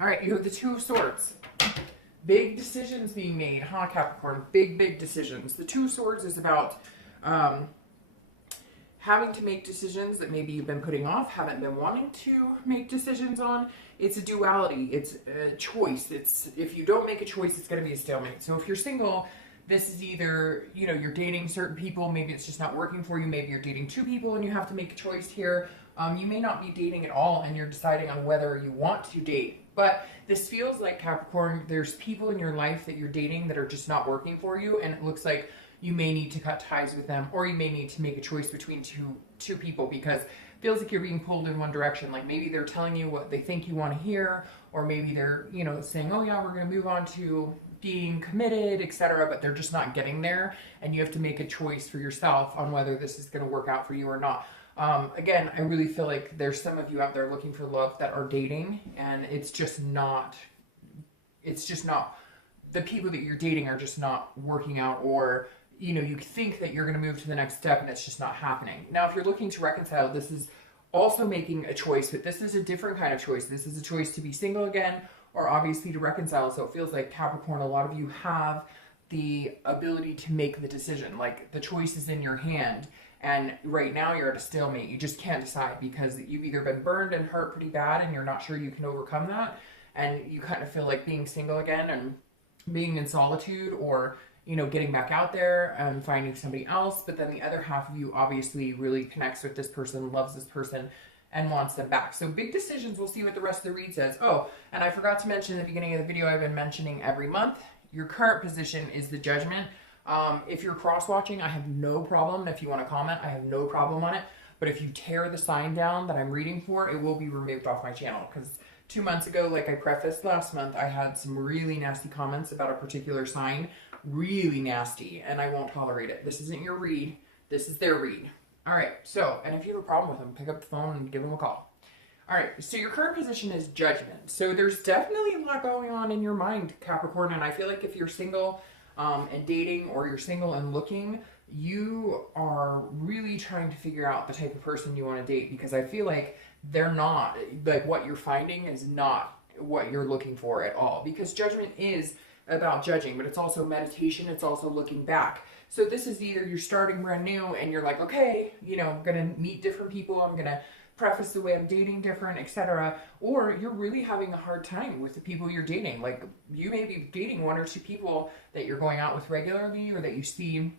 All right, you have the Two of Swords. Big decisions being made, huh, Capricorn? Big, big decisions. The Two of Swords is about um, having to make decisions that maybe you've been putting off, haven't been wanting to make decisions on. It's a duality. It's a choice. It's if you don't make a choice, it's going to be a stalemate. So if you're single, this is either, you're dating certain people, maybe it's just not working for you, maybe you're dating two people and you have to make a choice here. You may not be dating at all and you're deciding on whether you want to date. But this feels like, Capricorn, there's people in your life that you're dating that are just not working for you, and it looks like you may need to cut ties with them, or you may need to make a choice between two people, because it feels like you're being pulled in one direction. Like maybe they're telling you what they think you want to hear, or maybe they're, saying, oh yeah, we're going to move on to being committed, etc., but they're just not getting there, and you have to make a choice for yourself on whether this is going to work out for you or not. Again, I really feel like there's some of you out there looking for love that are dating, and it's just not, the people that you're dating are just not working out, or, you think that you're going to move to the next step and it's just not happening. Now, if you're looking to reconcile, this is also making a choice, but this is a different kind of choice. This is a choice to be single again, or obviously to reconcile. So it feels like, Capricorn, a lot of you have the ability to make the decision. Like the choice is in your hand. And right now you're at a stalemate. You just can't decide because you've either been burned and hurt pretty bad and you're not sure you can overcome that. And you kind of feel like being single again and being in solitude, or, getting back out there and finding somebody else. But then the other half of you obviously really connects with this person, loves this person, and wants them back. So big decisions. We'll see what the rest of the read says. Oh, and I forgot to mention at the beginning of the video, I've been mentioning every month, your current position is the Judgment. If you're cross-watching, I have no problem. If you want to comment, I have no problem on it. But if you tear the sign down that I'm reading for, it will be removed off my channel. Because 2 months ago, like I prefaced last month, I had some really nasty comments about a particular sign. Really nasty. And I won't tolerate it. This isn't your read. This is their read. All right. So, and if you have a problem with them, pick up the phone and give them a call. All right. So your current position is Judgment. So there's definitely a lot going on in your mind, Capricorn. And I feel like if you're single and dating, or you're single and looking, you are really trying to figure out the type of person you want to date, because I feel like they're not, like what you're finding is not what you're looking for at all, because Judgment is about judging, but it's also meditation, it's also looking back. So this is either you're starting brand new and you're like, okay, I'm gonna meet different people, I'm gonna preface the way I'm dating different, etc. Or you're really having a hard time with the people you're dating. Like you may be dating one or two people that you're going out with regularly, or that you see,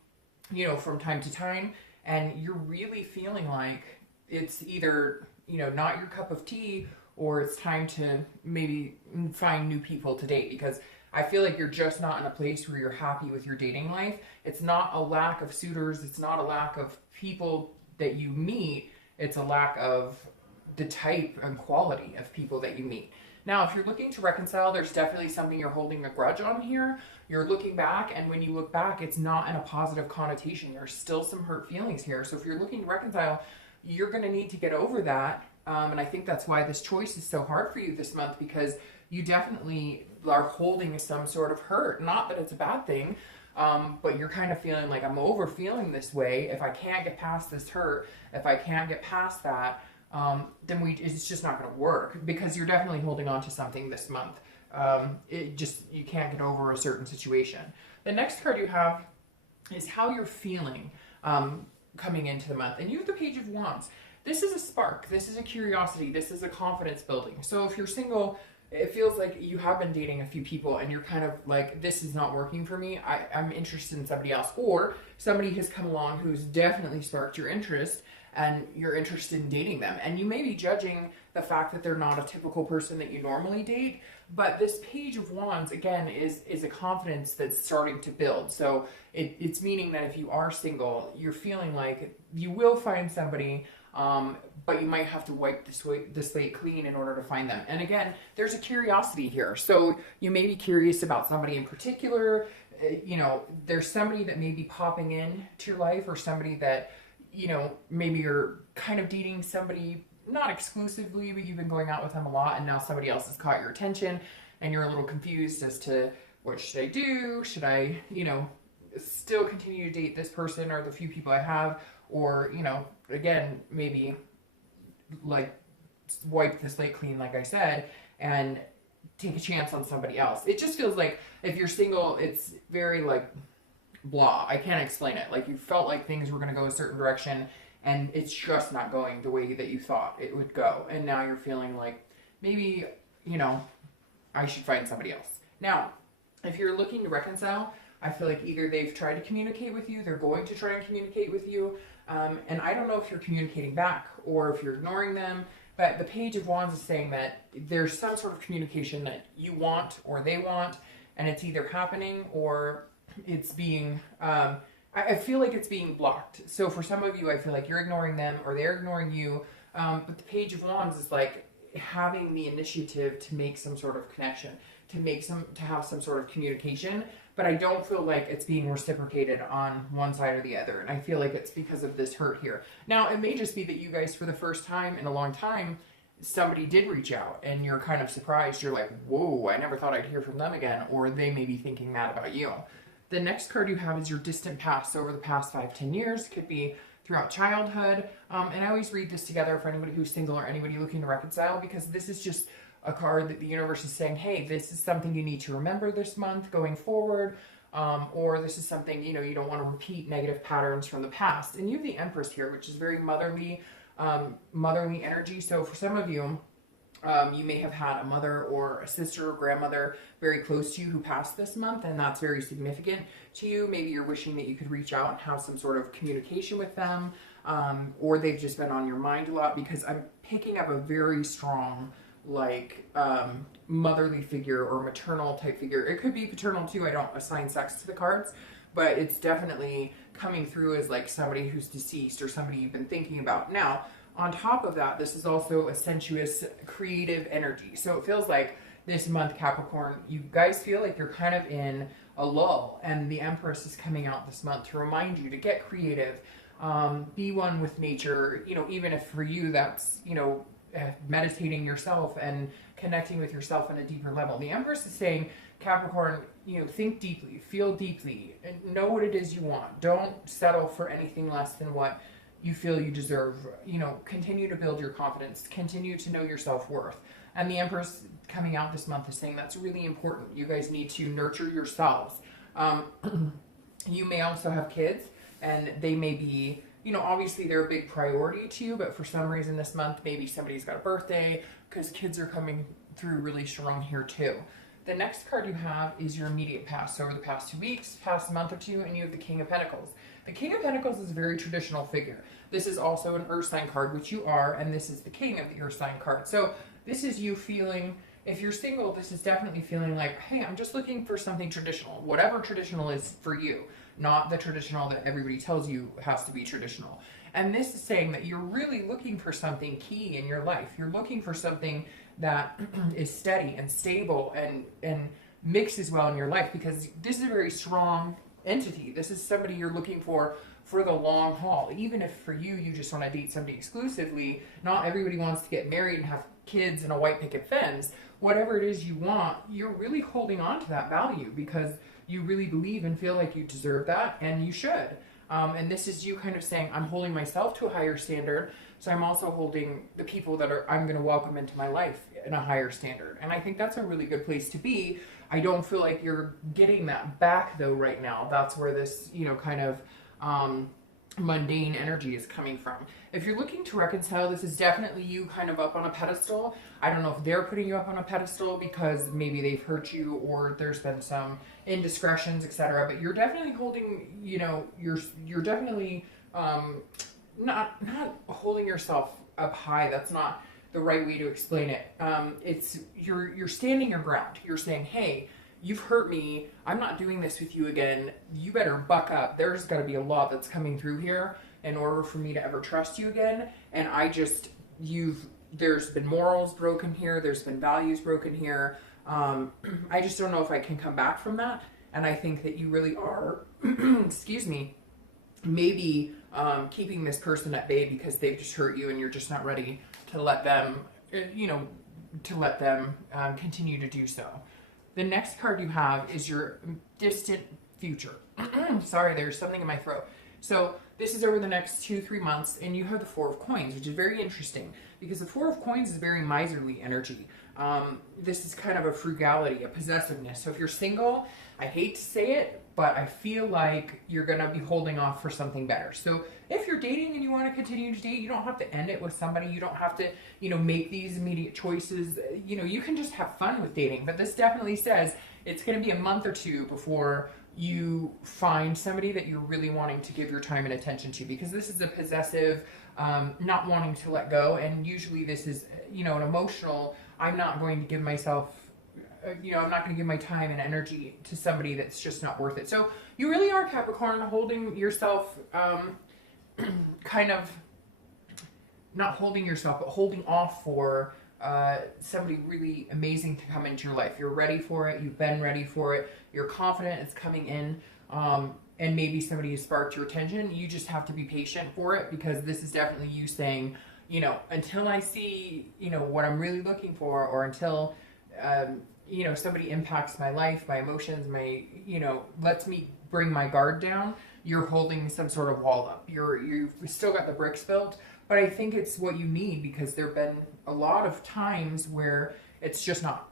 from time to time, and you're really feeling like it's either, not your cup of tea, or it's time to maybe find new people to date, because I feel like you're just not in a place where you're happy with your dating life. It's not a lack of suitors, it's not a lack of people that you meet, it's a lack of the type and quality of people that you meet. Now, if you're looking to reconcile, there's definitely something you're holding a grudge on here. You're looking back, and when you look back, it's not in a positive connotation. There's still some hurt feelings here. So if you're looking to reconcile, you're going to need to get over that. And I think that's why this choice is so hard for you this month, because you definitely are holding some sort of hurt. Not that it's a bad thing, but you're kind of feeling like, I'm over feeling this way. If I can't get past this hurt, if I can't get past that, then it's just not going to work, because you're definitely holding on to something this month. You can't get over a certain situation. The next card you have is how you're feeling coming into the month. And you have the Page of Wands. This is a spark. This is a curiosity. This is a confidence building. So if you're single, it feels like you have been dating a few people and you're kind of like, this is not working for me. I'm interested in somebody else. Or somebody has come along who's definitely sparked your interest and you're interested in dating them. And you may be judging the fact that they're not a typical person that you normally date. But this Page of Wands, again, is a confidence that's starting to build. So it's meaning that if you are single, you're feeling like you will find somebody, but you might have to wipe the slate clean in order to find them. And again, there's a curiosity here. So you may be curious about somebody in particular. There's somebody that may be popping in to your life, or somebody that, maybe you're kind of dating somebody, not exclusively, but you've been going out with them a lot, and now somebody else has caught your attention, and you're a little confused as to what should I do? Should I, still continue to date this person or the few people I have? Or, again, maybe like wipe the slate clean, like I said, and take a chance on somebody else. It just feels like if you're single, it's very like blah. I can't explain it. Like you felt like things were going to go a certain direction and it's just not going the way that you thought it would go. And now you're feeling like maybe, you know, I should find somebody else. Now, if you're looking to reconcile, I feel like either they've tried to communicate with you, they're going to try and communicate with you, and I don't know if you're communicating back or if you're ignoring them, but the Page of Wands is saying that there's some sort of communication that you want or they want, and it's either happening or it's being, I feel like it's being blocked. So for some of you, I feel like you're ignoring them or they're ignoring you, but the Page of Wands is like having the initiative to make some sort of connection, to have some sort of communication, but I don't feel like it's being reciprocated on one side or the other. And I feel like it's because of this hurt here. Now, it may just be that you guys, for the first time in a long time, somebody did reach out and you're kind of surprised. You're like, whoa, I never thought I'd hear from them again. Or they may be thinking that about you. The next card you have is your distant past. So over the past 5-10 years, could be throughout childhood. And I always read this together for anybody who's single or anybody looking to reconcile, because this is just a card that the universe is saying, hey, this is something you need to remember this month going forward, or this is something, you know, you don't want to repeat negative patterns from the past. And you have the Empress here, which is very motherly energy. So for some of you, you may have had a mother or a sister or grandmother very close to you who passed this month, and that's very significant to you. Maybe you're wishing that you could reach out and have some sort of communication with them, or they've just been on your mind a lot, because I'm picking up a very strong like motherly figure or maternal type figure. It could be paternal too. I don't assign sex to the cards, but it's definitely coming through as like somebody who's deceased or somebody you've been thinking about. Now, on top of that, this is also a sensuous, creative energy. So it feels like this month, Capricorn, you guys feel like you're kind of in a lull, and the Empress is coming out this month to remind you to get creative, be one with nature, you know, even if for you that's, you know, meditating yourself and connecting with yourself on a deeper level. The Empress is saying, Capricorn, you know, think deeply, feel deeply, and know what it is you want. Don't settle for anything less than what you feel you deserve. You know, continue to build your confidence, continue to know your self-worth. And the Empress coming out this month is saying that's really important. You guys need to nurture yourselves. You may also have kids, and they may be, you know, obviously they're a big priority to you, but for some reason this month, maybe somebody's got a birthday, because kids are coming through really strong here too. The next card you have is your immediate past. So over the past 2 weeks, past month or two, and you have the King of Pentacles. The King of Pentacles is a very traditional figure. This is also an Earth sign card, which you are, and this is the King of the Earth sign card. So this is you feeling, if you're single, this is definitely feeling like, hey, I'm just looking for something traditional, whatever traditional is for you, not the traditional that everybody tells you has to be traditional. And this is saying that you're really looking for something key in your life. You're looking for something that is steady and stable and mixes well in your life, because this is a very strong entity. This is somebody you're looking for the long haul. Even if for you, you just want to date somebody exclusively, not everybody wants to get married and have kids and a white picket fence. Whatever it is you want, you're really holding on to that value because you really believe and feel like you deserve that, and you should. And this is you kind of saying, I'm holding myself to a higher standard, so I'm also holding the people that I'm going to welcome into my life in a higher standard. And I think that's a really good place to be. I don't feel like you're getting that back though right now. That's where this, you know, kind of mundane energy is coming from. If you're looking to reconcile, this is definitely you kind of up on a pedestal. I don't know if they're putting you up on a pedestal because maybe they've hurt you or there's been some indiscretions, etc. But you're definitely holding, you know, you're definitely not holding yourself up high. That's not the right way to explain it. It's you're standing your ground. You're saying, hey, you've hurt me. I'm not doing this with you again. You better buck up. There's got to be a lot that's coming through here in order for me to ever trust you again. And there's been morals broken here. There's been values broken here. I just don't know if I can come back from that. And I think that you really are, excuse me, maybe keeping this person at bay because they've just hurt you and you're just not ready to let them, continue to do so. The next card you have is your distant future. Sorry, there's something in my throat. So this is over the next 2-3 months, and you have the Four of Coins, which is very interesting because the Four of Coins is very miserly energy. This is kind of a frugality, a possessiveness. So if you're single, I hate to say it, but I feel like you're going to be holding off for something better. So if you're dating and you want to continue to date, you don't have to end it with somebody. You don't have to, make these immediate choices. You can just have fun with dating. But this definitely says it's going to be a month or two before you find somebody that you're really wanting to give your time and attention to, because this is a possessive, not wanting to let go. And usually this is, an emotional, I'm not going to give myself, I'm not going to give my time and energy to somebody that's just not worth it. So you really are, Capricorn, holding yourself, kind of not holding yourself, but holding off for somebody really amazing to come into your life. You're ready for it. You've been ready for it. You're confident it's coming in. And maybe somebody has sparked your attention. You just have to be patient for it, because this is definitely you saying, until I see, what I'm really looking for, or until, somebody impacts my life, my emotions, lets me bring my guard down, you're holding some sort of wall up. You've still got the bricks built, but I think it's what you need, because there've been a lot of times where it's just not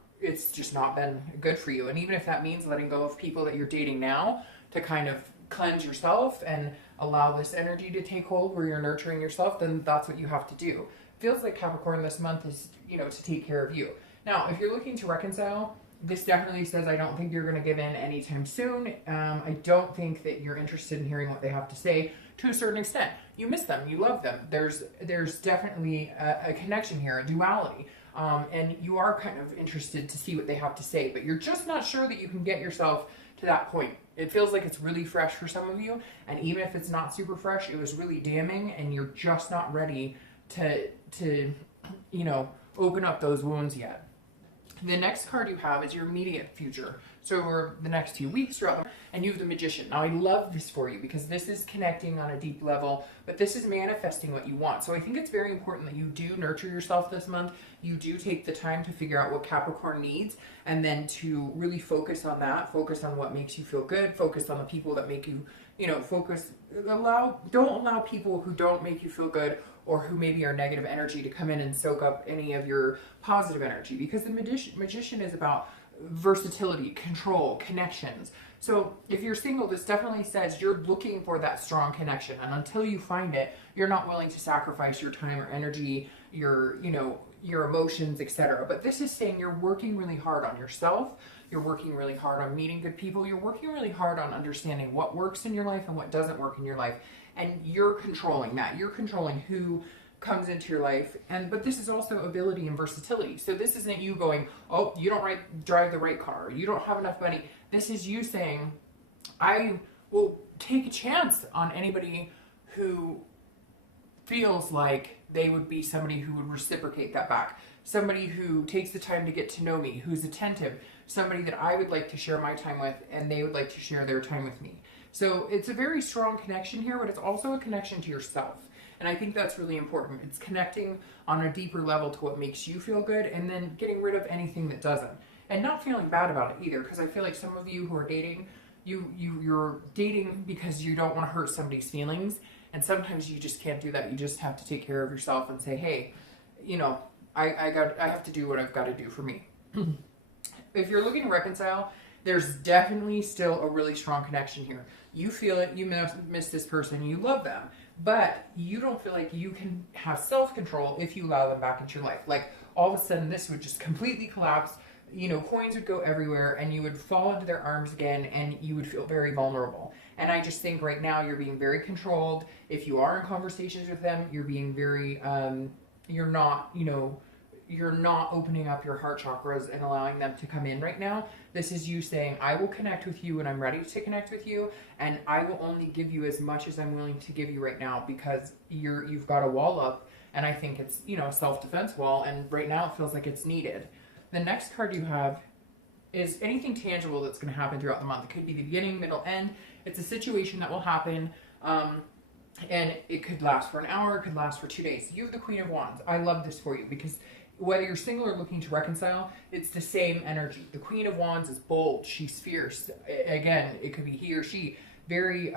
been good for you. And even if that means letting go of people that you're dating now to kind of cleanse yourself and allow this energy to take hold where you're nurturing yourself, then that's what you have to do. Feels like, Capricorn, this month is, to take care of you. Now, if you're looking to reconcile, this definitely says I don't think you're going to give in anytime soon. I don't think that you're interested in hearing what they have to say. To a certain extent, you miss them, you love them. There's definitely a connection here, a duality. And you are kind of interested to see what they have to say, but you're just not sure that you can get yourself to that point. It feels like it's really fresh for some of you, and even if it's not super fresh, it was really damning, and you're just not ready to open up those wounds yet. The next card you have is your immediate future. So over the next few weeks, and you have the Magician. Now, I love this for you, because this is connecting on a deep level, but this is manifesting what you want. So I think it's very important that you do nurture yourself this month. You do take the time to figure out what Capricorn needs, and then to really focus on that, focus on what makes you feel good, focus on the people that make you, don't allow people who don't make you feel good, or who maybe are negative energy, to come in and soak up any of your positive energy, because the Magician is about versatility, control, connections. So if you're single, this definitely says you're looking for that strong connection, and until you find it, you're not willing to sacrifice your time or energy, your emotions, etc. But this is saying you're working really hard on yourself. You're working really hard on meeting good people. You're working really hard on understanding what works in your life and what doesn't work in your life. And you're controlling that. You're controlling who comes into your life. But this is also ability and versatility. So this isn't you going, oh, you don't drive the right car, you don't have enough money. This is you saying, I will take a chance on anybody who feels like they would be somebody who would reciprocate that back. Somebody who takes the time to get to know me, who's attentive, somebody that I would like to share my time with, and they would like to share their time with me. So it's a very strong connection here, but it's also a connection to yourself. And I think that's really important. It's connecting on a deeper level to what makes you feel good, and then getting rid of anything that doesn't. And not feeling bad about it either, because I feel like some of you who are dating, you're dating because you don't want to hurt somebody's feelings. And sometimes you just can't do that. You just have to take care of yourself and say, hey, I have to do what I've got to do for me. If you're looking to reconcile, there's definitely still a really strong connection here. You feel it, you miss this person, you love them, but you don't feel like you can have self-control if you allow them back into your life. Like, all of a sudden this would just completely collapse, coins would go everywhere, and you would fall into their arms again, and you would feel very vulnerable. And I just think right now you're being very controlled. If you are in conversations with them, you're being very, you're not opening up your heart chakras and allowing them to come in right now. This is you saying, I will connect with you when I'm ready to connect with you, and I will only give you as much as I'm willing to give you right now, because you've got a wall up, and I think it's, a self-defense wall, and right now it feels like it's needed. The next card you have is anything tangible that's going to happen throughout the month. It could be the beginning, middle, end. It's a situation that will happen, and it could last for an hour, it could last for 2 days. You have the Queen of Wands. I love this for you, because whether you're single or looking to reconcile, it's the same energy. The Queen of Wands is bold. She's fierce. Again, it could be he or she. Very,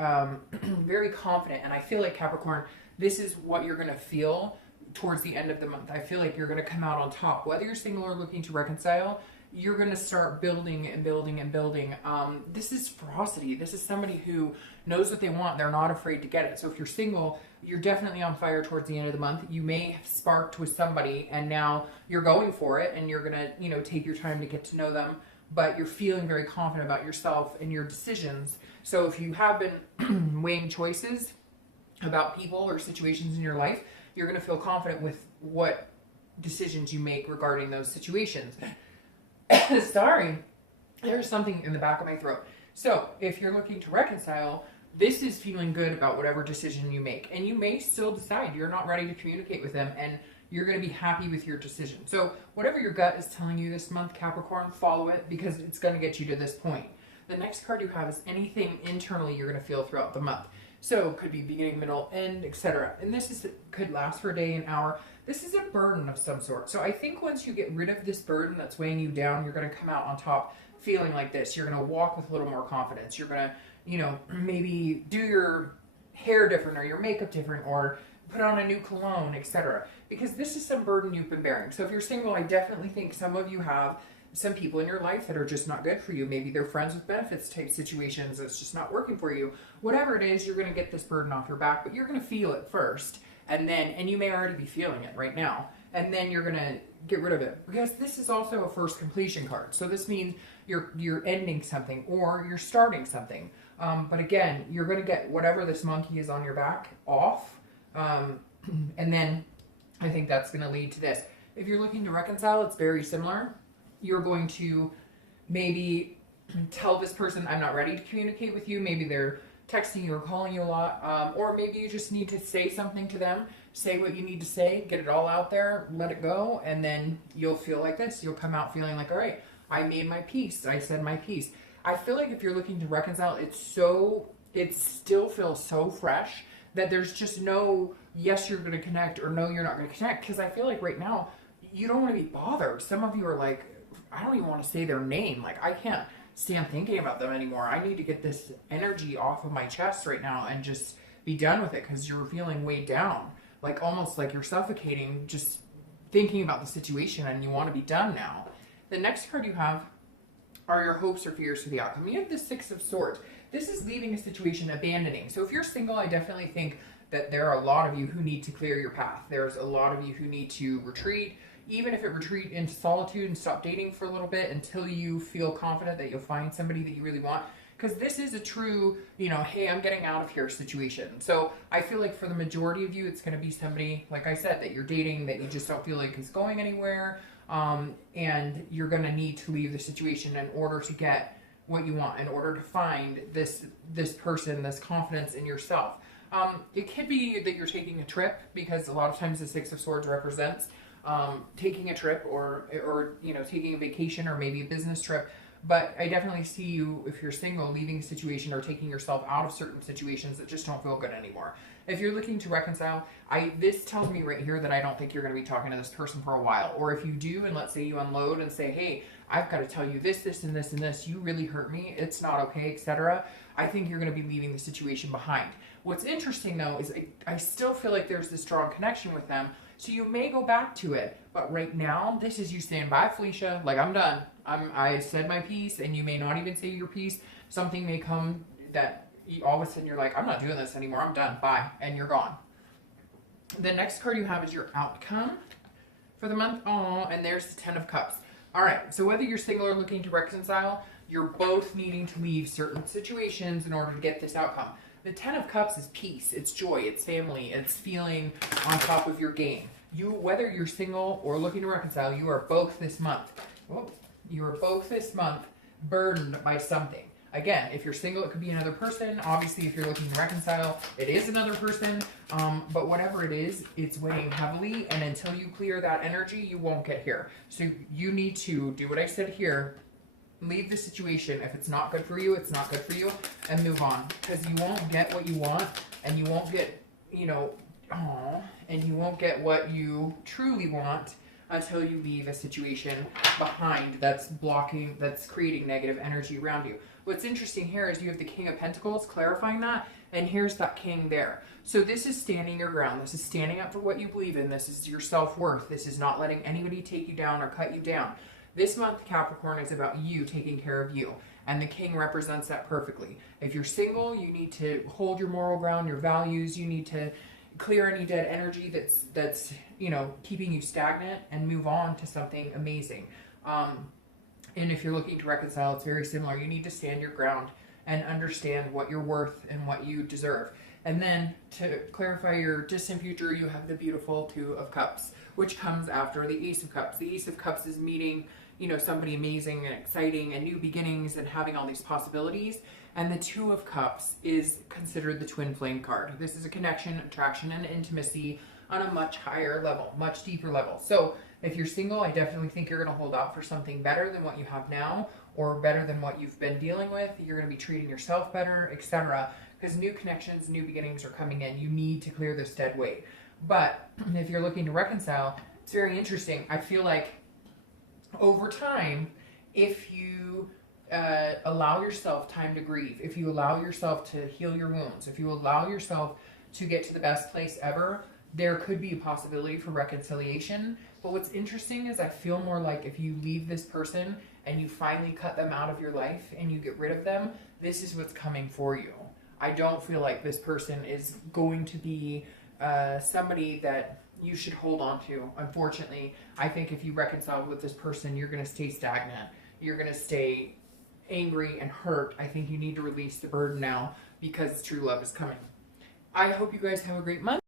very confident. And I feel like, Capricorn, this is what you're going to feel towards the end of the month. I feel like you're going to come out on top. Whether you're single or looking to reconcile, you're going to start building and building and building. This is ferocity. This is somebody who knows what they want. They're not afraid to get it. So if you're single, you're definitely on fire towards the end of the month. You may have sparked with somebody and now you're going for it and you're going to, you know, take your time to get to know them, but you're feeling very confident about yourself and your decisions. So if you have been weighing choices about people or situations in your life, you're going to feel confident with what decisions you make regarding those situations. Sorry, there's something in the back of my throat. So if you're looking to reconcile, this is feeling good about whatever decision you make. And you may still decide you're not ready to communicate with them and you're going to be happy with your decision. So whatever your gut is telling you this month, Capricorn, follow it because it's going to get you to this point. The next card you have is anything internally you're going to feel throughout the month. So it could be beginning, middle, end, etc. And this could last for a day, an hour. This is a burden of some sort. So I think once you get rid of this burden that's weighing you down, you're going to come out on top feeling like this. You're going to walk with a little more confidence. You're going to, you know, maybe do your hair different or your makeup different or put on a new cologne, etc. Because this is some burden you've been bearing. So if you're single, I definitely think some of you have some people in your life that are just not good for you. Maybe they're friends with benefits type situations. It's just not working for you. Whatever it is, you're going to get this burden off your back, but you're going to feel it first. And you may already be feeling it right now. And then you're going to get rid of it. Because this is also a first completion card. So this means you're ending something or you're starting something. But again, you're going to get whatever this monkey is on your back off. And then I think that's going to lead to this. If you're looking to reconcile, it's very similar. You're going to maybe tell this person, I'm not ready to communicate with you. Maybe they're texting you or calling you a lot. Or maybe you just need to say something to them. Say what you need to say. Get it all out there. Let it go. And then you'll feel like this. You'll come out feeling like, all right, I made my peace. I said my piece. I feel like if you're looking to reconcile, it still feels so fresh that there's just no yes, you're going to connect or no, you're not going to connect. Because I feel like right now, you don't want to be bothered. Some of you are like, I don't even want to say their name. Like, I can't stand thinking about them anymore. I need to get this energy off of my chest right now and just be done with it because you're feeling weighed down. Like, almost like you're suffocating just thinking about the situation and you want to be done now. The next card you have are your hopes or fears for the outcome. You have the Six of Swords. This is leaving a situation, abandoning. So if you're single, I definitely think that there are a lot of you who need to clear your path. There's a lot of you who need to retreat, even if it retreat into solitude and stop dating for a little bit until you feel confident that you'll find somebody that you really want. Because this is a true, you know, hey, I'm getting out of here situation. So I feel like for the majority of you, it's going to be somebody, like I said, that you're dating that you just don't feel like is going anywhere. And you're going to need to leave the situation in order to get what you want, in order to find this person, this confidence in yourself. It could be that you're taking a trip, because a lot of times the Six of Swords represents taking a trip or you know, taking a vacation or maybe a business trip. But I definitely see you, if you're single, leaving a situation or taking yourself out of certain situations that just don't feel good anymore. If you're looking to reconcile, this tells me right here that I don't think you're going to be talking to this person for a while. Or if you do, and let's say you unload and say, hey, I've got to tell you this, this, and this, and this. You really hurt me. It's not okay, etc. I think you're going to be leaving the situation behind. What's interesting, though, is I still feel like there's this strong connection with them. So you may go back to it. But right now, this is you saying, bye, Felicia. Like, I'm done. I said my piece, and you may not even say your piece. Something may come that all of a sudden you're like, I'm not doing this anymore. I'm done. Bye. And you're gone. The next card you have is your outcome for the month. Oh, and there's the Ten of Cups. All right. So whether you're single or looking to reconcile, you're both needing to leave certain situations in order to get this outcome. The Ten of Cups is peace. It's joy. It's family. It's feeling on top of your game. Whether you're single or looking to reconcile, you are both this month. You are both this month burdened by something. Again, if you're single, it could be another person. Obviously, if you're looking to reconcile, it is another person. But whatever it is, it's weighing heavily. And until you clear that energy, you won't get here. So you need to do what I said here. Leave the situation. If it's not good for you, it's not good for you. And move on. Because you won't get what you want. And you won't get, and you won't get what you truly want until you leave a situation behind that's blocking, that's creating negative energy around you. What's interesting here is you have the King of Pentacles clarifying that, and here's that King there. So this is standing your ground. This is standing up for what you believe in. This is your self-worth. This is not letting anybody take you down or cut you down. This month, Capricorn, is about you taking care of you. And the King represents that perfectly. If you're single, you need to hold your moral ground, your values. You need to clear any dead energy that's you know, keeping you stagnant and move on to something amazing. And if you're looking to reconcile, it's very similar. You need to stand your ground and understand what you're worth and what you deserve. And then to clarify your distant future, you have the beautiful Two of Cups, which comes after the Ace of Cups. The Ace of Cups is meeting, you know, somebody amazing and exciting and new beginnings and having all these possibilities. And the Two of Cups is considered the twin flame card. This is a connection, attraction, and intimacy on a much higher level, much deeper level. So if you're single, I definitely think you're going to hold out for something better than what you have now, or better than what you've been dealing with. You're going to be treating yourself better, etc. Because new connections, new beginnings are coming in. You need to clear this dead weight. But if you're looking to reconcile, it's very interesting. I feel like over time, if you allow yourself time to grieve, if you allow yourself to heal your wounds, if you allow yourself to get to the best place ever, there could be a possibility for reconciliation. But what's interesting is I feel more like if you leave this person and you finally cut them out of your life and you get rid of them, this is what's coming for you. I don't feel like this person is going to be somebody that you should hold on to. Unfortunately, I think if you reconcile with this person, you're going to stay stagnant. You're going to stay angry and hurt. I think you need to release the burden now because true love is coming. I hope you guys have a great month.